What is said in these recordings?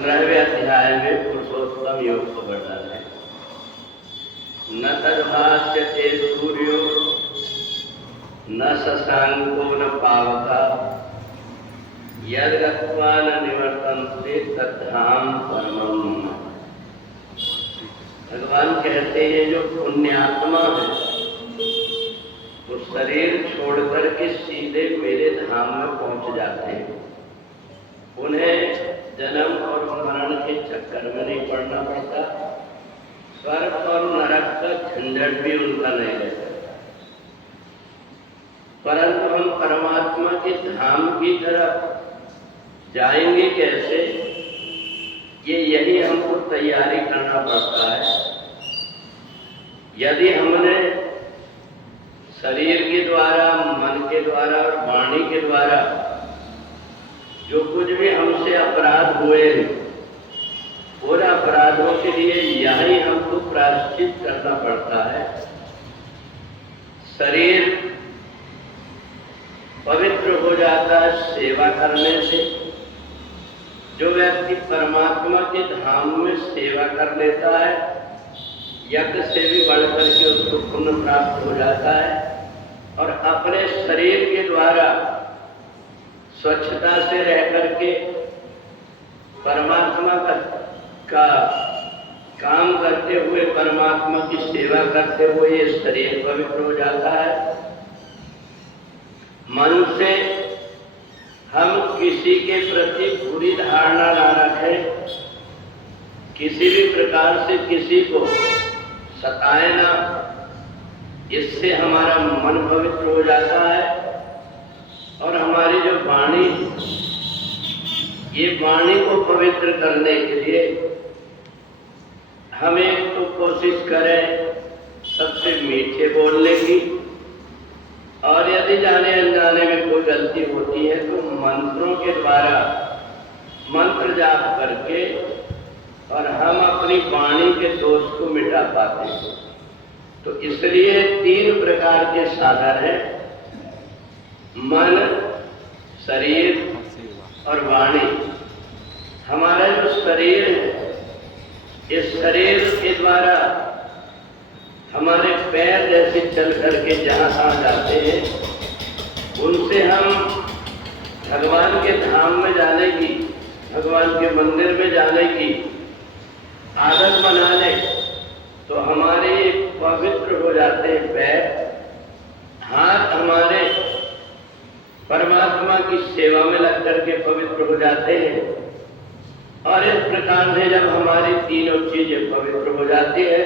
15वें अध्याय में पुरुषोत्तम योग का वर्णन है। न तद्भास्यते सूर्यो न शशांको न पावका यद् गत्वा न निवर्तन्ते तद्धाम परमम्। भगवान कहते हैं जो पुण्यात्मा है वो शरीर छोड़कर के सीधे मेरे धाम में पहुंच जाते हैं। उन्हें जन्म और मरण के चक्कर में नहीं पड़ना पड़ता, स्वर्ग और नरक का झंझट भी उनका नहीं रहता। परंतु हम परमात्मा के धाम की तरफ जाएंगे कैसे, यही हमको तैयारी करना पड़ता है। यदि हमने शरीर के द्वारा, मन के द्वारा और वाणी के द्वारा जो कुछ भी हमसे अपराध हुए हैं, उन अपराधों के लिए यही हमको प्रायश्चित करना पड़ता है। शरीर पवित्र हो जाता है सेवा करने से। जो व्यक्ति परमात्मा के धाम में सेवा कर लेता है, यज्ञ से भी बढ़कर के उसको पुण्य प्राप्त हो जाता है और अपने शरीर के द्वारा स्वच्छता से रह करके परमात्मा का काम करते हुए, परमात्मा की सेवा करते हुए ये शरीर पवित्र हो जाता है। मन से हम किसी के प्रति बुरी धारणा ना रखें, किसी भी प्रकार से किसी को सताए ना, इससे हमारा मन पवित्र हो जाता है। और हमारी जो वाणी, ये वाणी को पवित्र करने के लिए हम एक तो कोशिश करें सबसे मीठे बोलने की, और यदि जाने अनजाने में कोई गलती होती है तो मंत्रों के द्वारा मंत्र जाप करके और हम अपनी वाणी के दोष को मिटा पाते हैं। तो इसलिए 3 प्रकार के साधन हैं: मन, शरीर और वाणी। हमारा जो शरीर है, इस शरीर के द्वारा हमारे पैर जैसे चल करके जहाँ तहाँ जाते हैं, उनसे हम भगवान के धाम में जाने की, भगवान के मंदिर में जाने की आदत बना लें तो हमारे पवित्र हो जाते हैं पैर। हाथ हमारे परमात्मा की सेवा में लग करके पवित्र हो जाते हैं। और इस प्रकार से जब हमारी तीनों चीजें पवित्र हो जाती है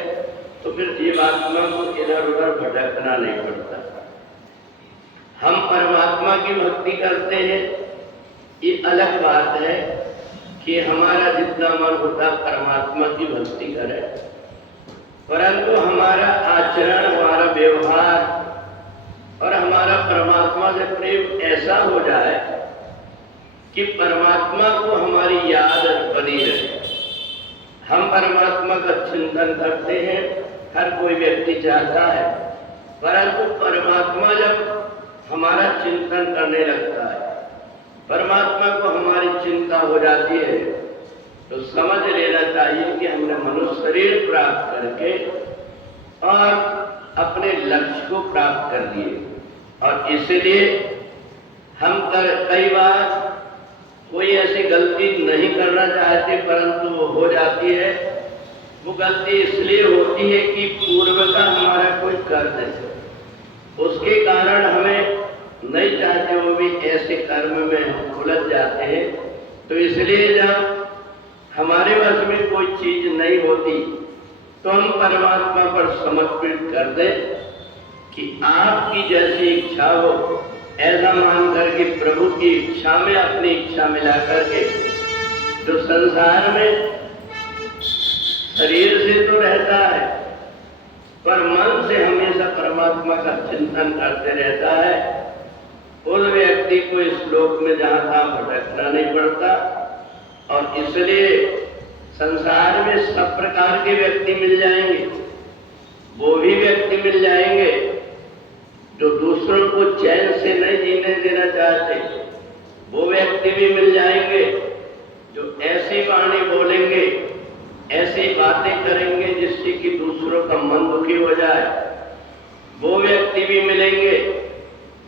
तो फिर जीवात्मा को इधर उधर भटकना नहीं पड़ता। हम परमात्मा की भक्ति करते हैं, ये अलग बात है कि हमारा जितना मन होता परमात्मा की भक्ति करे, परंतु हमारा आचरण, हमारा व्यवहार और हमारा परमात्मा से प्रेम ऐसा हो जाए कि परमात्मा को हमारी याद बनी रहे। हम परमात्मा का चिंतन करते हैं, हर कोई व्यक्ति चाहता है, परंतु परमात्मा जब हमारा चिंतन करने लगता है, परमात्मा को हमारी चिंता हो जाती है, तो समझ लेना चाहिए कि हमने मनुष्य शरीर प्राप्त करके और अपने लक्ष्य को प्राप्त कर लिए। और इसलिए हम कई बार कोई ऐसी गलती नहीं करना चाहते, परंतु वो हो जाती है। वो गलती इसलिए होती है कि पूर्व का हमारा कोई कर्म है, उसके कारण हमें नहीं चाहते, वो भी ऐसे कर्म में हम उलझ जाते हैं। तो इसलिए जब हमारे वश में कोई चीज नहीं होती तो हम परमात्मा पर समर्पित कर दें कि आपकी जैसी इच्छा हो, ऐसा मान करके प्रभु की इच्छा में अपनी इच्छा मिला करके जो संसार में शरीर से तो रहता है पर मन से हमेशा परमात्मा का चिंतन करते रहता है, उस व्यक्ति को इस लोक में जहाँ तहाँ भटकना नहीं पड़ता। और इसलिए संसार में सब प्रकार के व्यक्ति मिल जाएंगे। वो भी व्यक्ति मिल जाएंगे जो दूसरों को चैन से नहीं जीने देना चाहते, वो व्यक्ति भी मिल जाएंगे जो ऐसी वाणी दूसरों का मन दुखी हो जाए। वो व्यक्ति भी मिलेंगे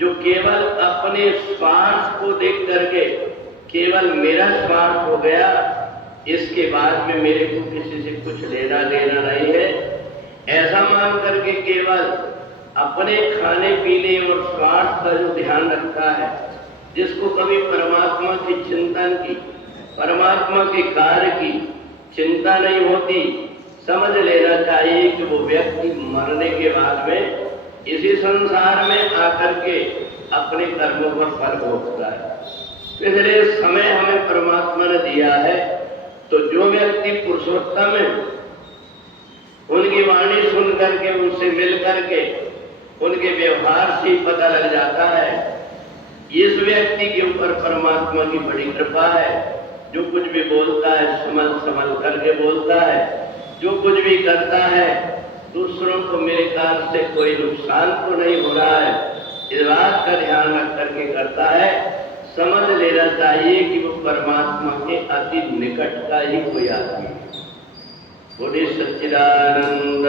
जो केवल अपने स्वार्थ को देख करके, केवल मेरा स्वार्थ हो गया, इसके बाद में मेरे को किसी से कुछ लेना देना नहीं है, ऐसा मान करके केवल अपने खाने पीने और स्वार्थ का जो ध्यान रखता है, जिसको कभी परमात्मा की चिंतन की, परमात्मा के कार्य की चिंता नहीं होती, समझ लेना चाहिए कि वो व्यक्ति मरने के बाद में इसी संसार में आकर के अपने कर्मों पर फल भोगता है। इसलिए समय हमें परमात्मा ने दिया है, तो जो व्यक्ति पुरुषोत्तम है, उनकी वाणी सुन करके, उनसे मिल करके, उनके व्यवहार से ही पता लग जाता है इस व्यक्ति के ऊपर परमात्मा की बड़ी कृपा है। जो कुछ भी बोलता है संभल संभल करके बोलता है, जो कुछ भी करता है दूसरों को मेरे कारण से कोई नुकसान तो नहीं हो रहा है, इस बात का ध्यान रख करके करता है। समझ लेना चाहिए कि वो परमात्मा के अति निकट का ही कोई आदमी है। बोले सच्चिदानंद।